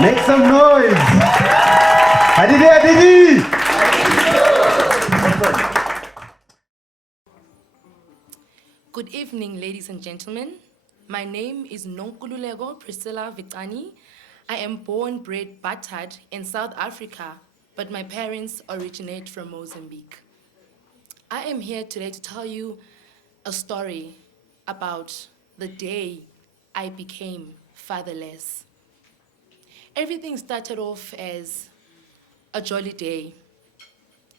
Make some noise. Hadidi, hadidi. Good evening, ladies and gentlemen. My name is Nonkululeko Priscilla Vicane. I am born, bred, buttered in South Africa, but my parents originate from Mozambique. I am here today to tell you a story about the day I became fatherless. Everything started off as a jolly day.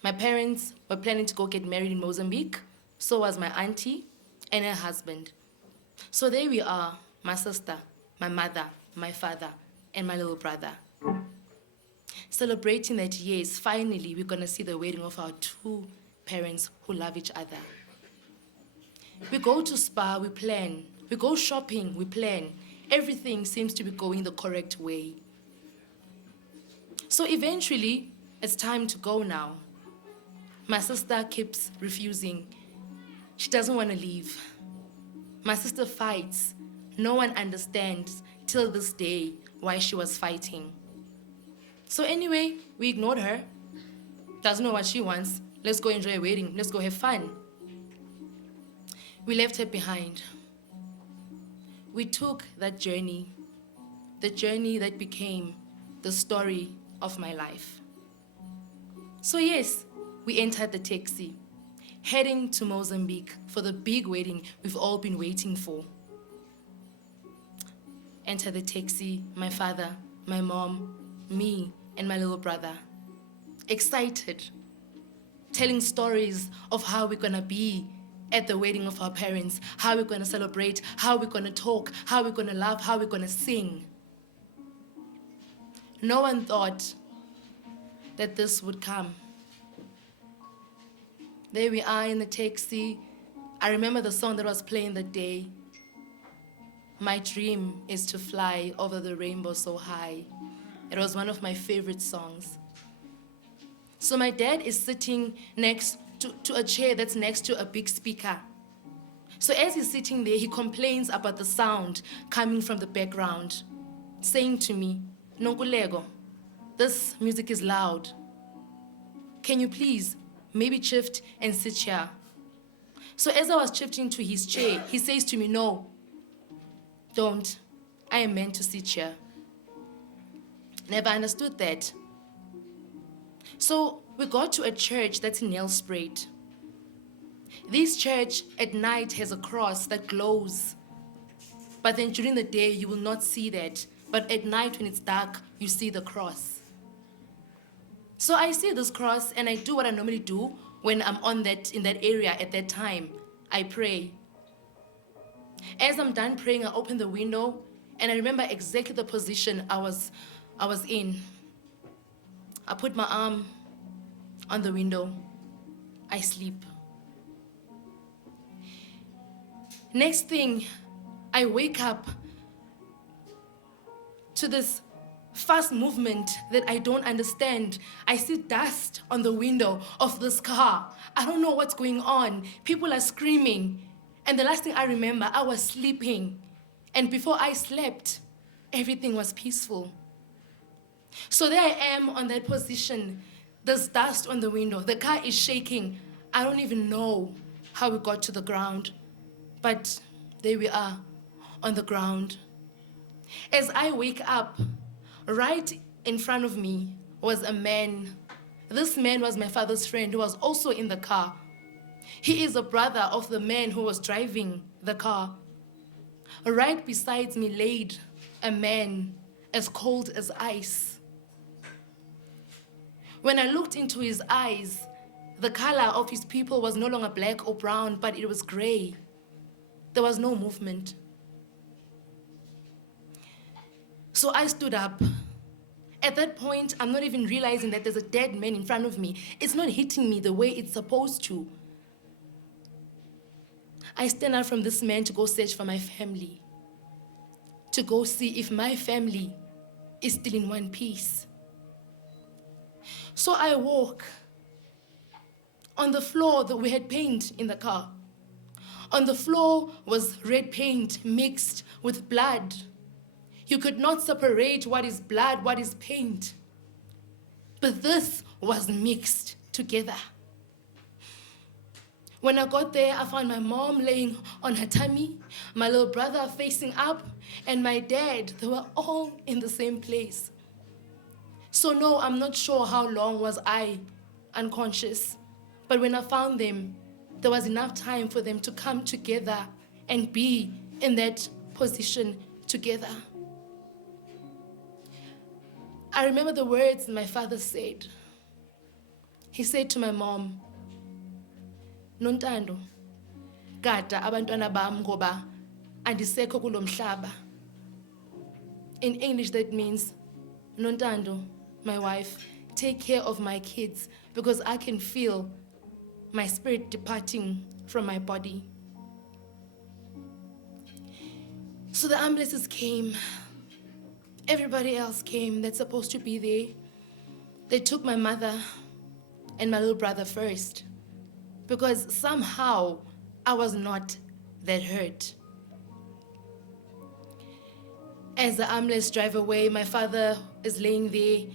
My parents were planning to go get married in Mozambique, so was my auntie and her husband. So there we are, my sister, my mother, my father, and my little brother. Celebrating that, yes, finally we're gonna see the wedding of our two parents who love each other. We go to spa, we plan. We go shopping, we plan. Everything seems to be going the correct way. So eventually, it's time to go now. My sister keeps refusing. She doesn't want to leave. My sister fights. No one understands till this day why she was fighting. So anyway, we ignored her. Doesn't know what she wants. Let's go enjoy a wedding. Let's go have fun. We left her behind. We took that journey, the journey that became the story of my life. So yes, we entered the taxi, heading to Mozambique for the big wedding we've all been waiting for. Enter the taxi, my father, my mom, me, and my little brother. Excited, telling stories of how we're gonna be at the wedding of our parents, how we're gonna celebrate, how we're gonna talk, how we're gonna laugh, how we're gonna sing. No one thought that this would come. There we are in the taxi. I remember the song that was playing that day. My dream is to fly over the rainbow so high. It was one of my favorite songs. So my dad is sitting next to a chair that's next to a big speaker. So as he's sitting there, he complains about the sound coming from the background, saying to me, "Nonkululeko, this music is loud. Can you please maybe shift and sit here?" So as I was shifting to his chair, he says to me, "No, don't. I am meant to sit here." Never understood that. So we got to a church that's in Nelspruit. This church at night has a cross that glows. But then during the day, you will not see that. But at night when it's dark, you see the cross. So I see this cross and I do what I normally do when I'm in that area at that time. I pray. As I'm done praying, I open the window and I remember exactly the position I was in. I put my arm on the window. I sleep. Next thing, I wake up to this fast movement that I don't understand. I see dust on the window of this car. I don't know what's going on. People are screaming. And the last thing I remember, I was sleeping. And before I slept, everything was peaceful. So there I am on that position. There's dust on the window. The car is shaking. I don't even know how we got to the ground. But there we are on the ground. As I wake up, right in front of me was a man. This man was my father's friend who was also in the car. He is a brother of the man who was driving the car. Right beside me laid a man as cold as ice. When I looked into his eyes, the color of his pupil was no longer black or brown, but it was gray. There was no movement. So I stood up. At that point, I'm not even realizing that there's a dead man in front of me. It's not hitting me the way it's supposed to. I stand up from this man to go search for my family, to go see if my family is still in one piece. So I walk. On the floor, we had paint in the car. On the floor was red paint mixed with blood. You could not separate what is blood, what is paint. But this was mixed together. When I got there, I found my mom laying on her tummy, my little brother facing up, and my dad. They were all in the same place. So no, I'm not sure how long was I unconscious. But when I found them, there was enough time for them to come together and be in that position together. I remember the words my father said. He said to my mom, "Nontando, gada abantwana bam ngoba andisekho kulo mhlaba." In English that means, "Nontando, my wife, take care of my kids because I can feel my spirit departing from my body." So the ambulances came. Everybody else came that's supposed to be there. They took my mother and my little brother first because somehow I was not that hurt. As the ambulance drive away, my father is laying there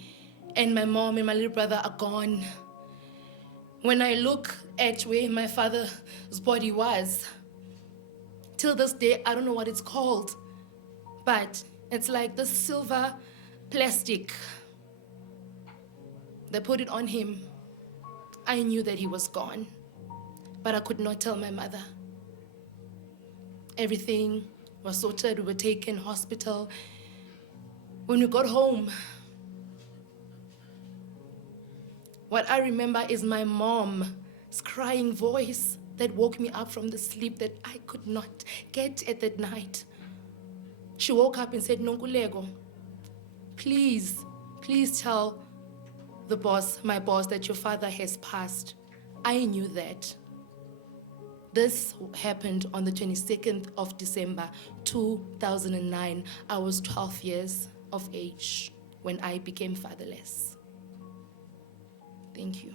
and my mom and my little brother are gone. When I look at where my father's body was, till this day, I don't know what it's called, but it's like this silver plastic. They put it on him. I knew that he was gone, but I could not tell my mother. Everything was sorted. We were taken hospital. When we got home, what I remember is my mom's crying voice that woke me up from the sleep that I could not get at that night. She woke up and said, "Nonkululeko, please tell the boss, my boss, that your father has passed." I knew that. This happened on the 22nd of December, 2009. I was 12 years of age when I became fatherless. Thank you.